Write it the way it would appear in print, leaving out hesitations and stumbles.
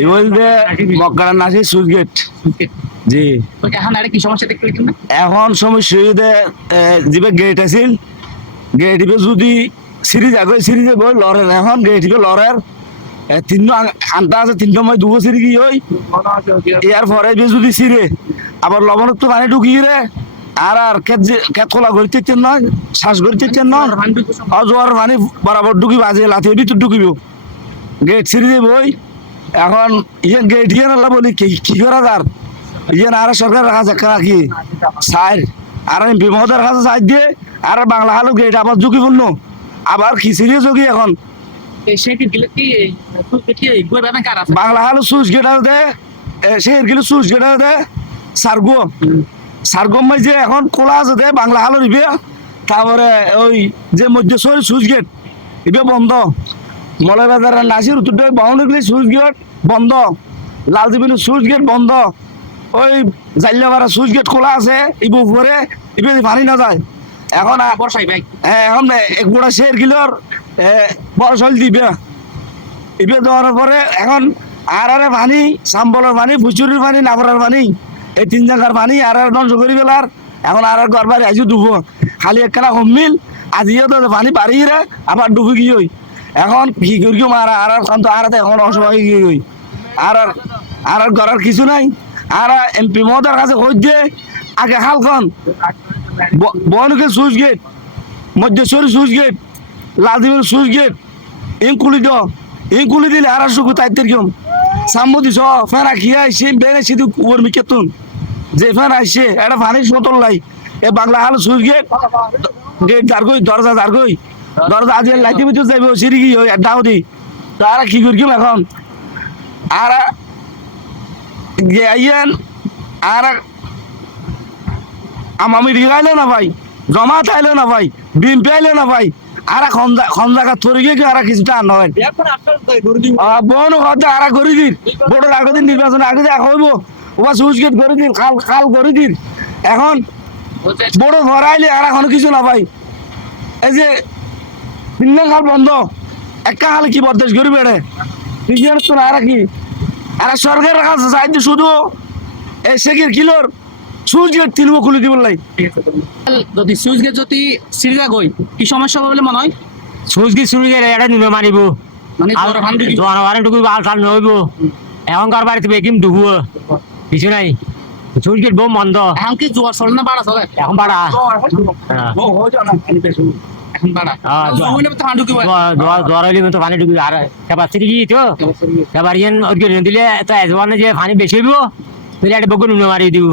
এই বলতে মক্কার নাসি সুইচ গেট। জি এখন আর কি সমস্যা দেখতে পাচ্ছেন না? এখন সমস্যা যেবে গেট আছিল গেট যদি সিরিজ আগে সিরিজ বই লরের এখন গেট লরের তিন আনটা আছে তিন সময় দুবো সিরি কি হই ইয়ার পরে যদি সিরে আবার লবণাক্ত পানি ঢুকিয়ে রে আর খেত খোলা করতেছেন না শ্বাস করতেছেন না জোয়ার পানি বরাবর ঢুকি বাজে লাথি ভিতর ঢুকিব গেট সিরিজে বই এখন ইয়ে গেট ইয়ে না বলি কি করা যার ইয়ে আর সরকারের কাছে কি সাইড আর এমপি মহোদয়ের কাছে সাইড দিয়ে আর বাংলা হালো গেট আবার ঝুঁকিপূর্ণ আবার কি সিরিয়াস ঝুঁকি এখন বাংলা হালো সুইচ গেট দে সে গেলে সুইচ গেট দে সারগো সারগম যে এখন খোলা আছে দে বাংলা হালো দিবে তারপরে ওই যে মধ্যেশ্বরী সুইচ গেট ইবে বন্ধ মলে বাজারের নাসির উত্তর বাউন্ডারি সুইচ গেট বন্ধ লালদিবির সুইচ গেট বন্ধ ওই জাইলাপাড়া সুইচ গেট খোলা আছে ইবো উপরে ইবে পানি না যায় এখন এখন এক গোড়া শের গিলোর বরসল দিবে ইবে দেওয়ার পরে এখন আর পানি সাম্বলের পানি ফুচুরির পানি নাবরার পানি এই তিন জায়গার পানি আর ধ্বংস করে ফেলার এখন আর ঘর বাড়ি আইসি ডুবো খালি একখানা কমিল আজিও তো পানি পারিয়ে রে আবার ডুবে গিয়ে এখন কি করি মারা আর আর এখন অসহায় গিয়ে আর ঘরের কিছু নাই আর এমপি মহোদয়ের কাছে কই দিয়ে আগে হালখন বনকে switch gate মধ্যেশ্বরী switch gate লালদিবের switch get in কুলি দিলে আর সুখু তাইতের কিম সাম্মু দিছ ফের আঁকিয়ে আইসে বেড়ে সিধু কর্মী কেতন যে ফের আইসে এটা পানির বোতল লাই এ বাংলা হাল সুইচ গেট গেট দাঁড়গই দরজা দাঁড়গই দরজা আজ লাইতে ভিতর যাইব সিঁড়ি কি হয় ডাও দি তারা কি করি এখন আর আইয়েন আর আমি রিগাইলে না ভাই জমা চাইলে না ভাই ডিম পাইলে না ভাই আর খন জায়গা তরি গিয়ে আর কিছুটা আন হয় বোন হতে আর করে দিন বোর্ডের আগে দিন নির্বাচন আগে দেখা হইব ওবা সুইচ গেট করে দিন খাল করে দিন এখন বড় ভরাইলে আর এখন কিছু না ভাই এই যে তিনটা খাল বন্ধ একটা খালে কি বরদেশ করি বেড়ে তো আর কি আর সরকারের কাছে চাইতে শুধু এই সেকের কিলোর সুইচ গেট তিলব খুলে দিব লাই যদি সুইচ গেট যদি সিরিজা গই কি সমস্যা হবে বলে মনে হয়? সুইচ গেট সুইচ গেট এটা নিবে মারিব মানে জনগণের ঢুকবো আল টাল নইব এখনকার বাড়িতে বেকিম ঢুকবো কিছু নাই সুইচ গেট বম বন্ধ এখন কি জোয়ার চলে না বাড়া চলে এখন বাড়া এখন বাড়া জ্বর হইলে তো পানি ঢুকবি আর ক্যাপাসিটি কি তো এবার ইয়েন দিলে তো এজওয়ানে যে পানি বেশি হইব তাহলে একটা বগুন মারি দিব